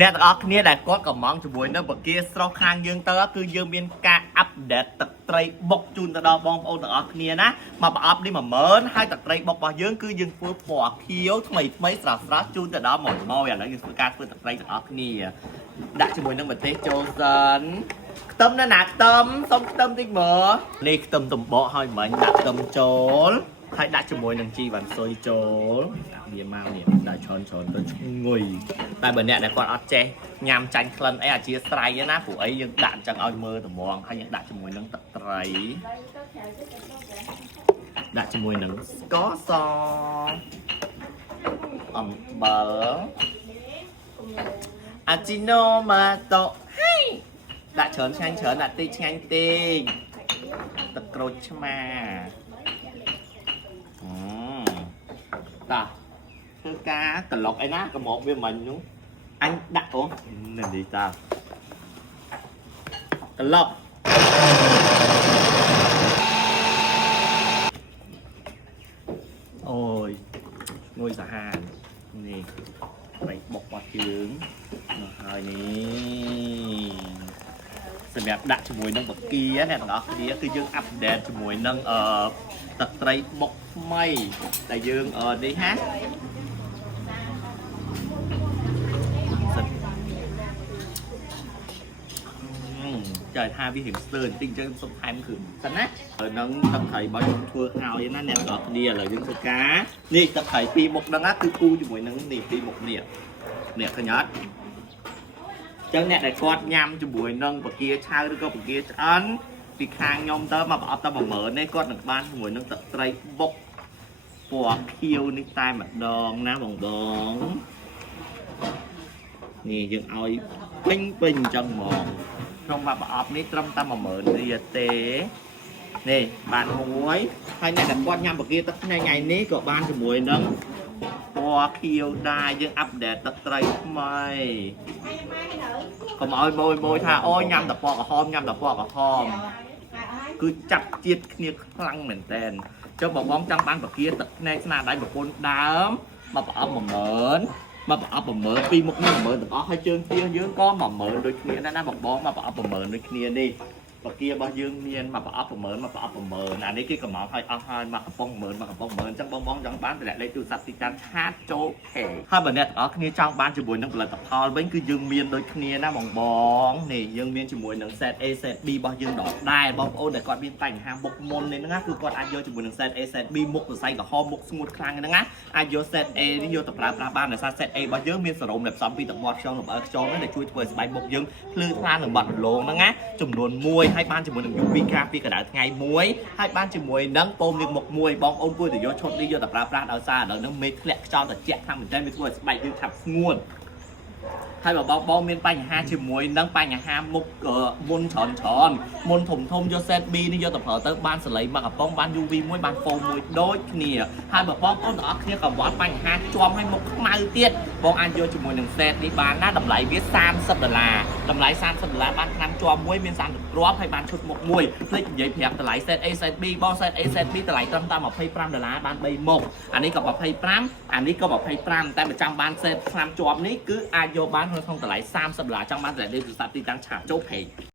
អ្នកទាំងអស់គ្នាដែលគាត់កំងជាមួយនៅបកាស្រស់ខាងយើងទៅគឺយើងមានការអាប់ដេតទឹកត្រីបុកជូនទៅដល់បងប្អូនទាំងអស់គ្នាណាមកប្រអប់នេះ10000ហើយទឹកត្រីបុករបស់យើងគឺយើងធ្វើពណ៌ខៀវថ្មីស្រស់ជូនទៅដល់មកឥឡូវយើងធ្វើការធ្វើទឹកត្រីទាំងអស់គ្នាដាក់ជាមួយនឹងម្ទេសចូលសិនខ្ទឹមនៅណាខ្ទឹមសុំខ្ទឹមតិចមើលនេះខ្ទឹមតំបកហើយមិញដាក់ខ្ទឹមចូលហើយដាក់ជាមួយនឹងជីវ៉ាន់ស៊ុយចូលវាមកនេះដាក់ច្រើនទៅឈ្ងុយតែបើអ្នកដែលគាត់អត់ចេះញ៉ាំចាញ់ក្លិនអីអធិស្ឋានណាព្រោះអីយើងដាក់អញ្ចឹងឲ្យមើលត្មងហើយយើងដាក់ជាមួយនឹងទឹកត្រីដាក់ជាមួយនឹងស្ករសអំបិលអាជីណូម៉ាតូហើយដាក់ច្រើនដាក់តិចឆ្ងាញ់តិចទឹកក្រូចឆ្មាតាធ្វើការក្លុកអីណាកុំមកវាមិញនោះអញដាក់អូនេះនេះតាក្លុកអូយងួយសាហាវនេះត្រីបុករបស់យើងហើយនេះសម្រាប់ដាក់ជាមួយនឹងបកាអ្នកទាំងអស់គ្នាគឺយើងអាប់ដេតជាមួយនឹងទឹកត្រីបុកថ្មីដែលយើងនេះហាចាថាវារៀងស្ទើរបន្តិចចឹងសុំថែមគ្រឿងសិនណាហើយនឹងទឹកត្រីរបស់ខ្ញុំធ្វើឲ្យណាអ្នកទាំងអស់គ្នាឥឡូវយើងធ្វើការនេះទឹកត្រីពីរមុខហ្នឹងគឺគូជាមួយនឹងនេះពីរមុខនេះអ្នកឃើញអត់ចឹងអ្នកដែលគាត់ញ៉ាំជាមួយនឹងបកាឆៅឬក៏បកាឆ្អិនពីខាងខ្ញុំទៅមកប្រអប់តែ10000នេះគាត់នឹងបានជាមួយនឹងទឹកត្រីបុកពណ៌ខៀវនេះតែម្ដងណាបងនេះយើងឲ្យពេញអញ្ចឹងហ្មងក្នុងមកប្រអប់នេះត្រឹមតែ10000រៀលទេនេះបានមួយហើយអ្នកដែលគាត់ញ៉ាំបកាទឹកថ្ងៃនេះក៏បានជាមួយនឹងពណ៌ខៀវដែរយើងអាប់ដេតទឹកត្រីថ្មីកុំឲ្យម៉ួយថាអូយញ៉ាំតែពណ៌ក្រហមគឺចាប់ជាតិគ្នាខ្លាំងមែនតើចុះបងចង់បានបកាទឹកភ្នែកស្នាដៃប្រពន្ធដើមមកប្រអប់10000មកប្រអប់10000ពីរមុខនេះ10000ទាំងអស់ហើយជើងទៀងយើងក៏10000ដូចគ្នាដែរណាបងមកប្រអប់10000ដូចគ្នានេះបការបស់យើងមានមកប្រអប់10000អានេះគេកំងឲ្យអស់ហើយមកកំប៉ុង10000អញ្ចឹងបងចង់បានតម្លាក់លេខទូរស័ព្ទទីតាំងឆាតចូលខេហើយបើអ្នកទាំងអស់គ្នាចង់បានជាមួយនឹងផលិតផលវិញគឺយើងមានដូចគ្នាណាបងនេះយើងមានជាមួយនឹង set A set B របស់យើងដដែលបងប្អូនដែលគាត់មានបញ្ហាមុខមុននេះហ្នឹងគឺគាត់អាចយកជាមួយនឹង set A set B មុខសរសៃក្រហមមុខស្ងួតខ្លាំងហ្នឹងណាអាចយក set A នេះយកទៅប្រើប្រាស់បានដោយសារ set A របស់យើងមានសរោមដែលផ្សំពីទឹកមាត់ខ្យងលំអើខ្យងហ្នឹងដែលជួយធ្វើឲ្យស្បែកមុខយើងភ្លឺថ្លានិងបាត់រលោងហ្នឹងណាចំនួន1ហើយបានជាមួយនឹង UV ការពារកម្ដៅថ្ងៃ1ហើយបានជាមួយនឹងពណ៌លាងមុខ1បងប្អូនគួរតែយកឈុតនេះយកទៅប្រើប្រាស់ដោយសារឥឡូវហ្នឹងមេធ្លាក់ខ្យល់ត្រជាក់ខ្លាំងមែនទែនវាធ្វើឲ្យស្បែកយើងឆាប់ស្ងួតហើយបើបងមានបញ្ហាជាមួយនឹងបញ្ហាមុខមុនច្រើនមុនធំយក set B នេះយកទៅប្រើទៅបានសលៃមកកំប៉ុងបាន UV មួយបាន foam មួយដូចគ្នាហើយបើបងប្អូនទាំងអស់គ្នាកង្វល់បញ្ហាជាប់ឲ្យមុខខ្មៅទៀតបងអាចយកជាមួយនឹង set នេះបានណាតម្លៃវា$30តម្លៃ$30បានថ្នាំជាប់មួយមាន30គ្រាប់ហើយបានឈុតមុខមួយភ្លេចនិយាយប្រាប់តម្លៃ set A set B បង set A set B តម្លៃត្រឹមតែ$25បាន3មុខអានេះក៏25អានេះក៏25តែបើចង់បាន set ថ្នាំជាប់នេះគឺអាចយកបានក្នុងតម្លៃ$30ចង់បានតែលេខទូរស័ព្ទទីតាំងឆាតចូលពេក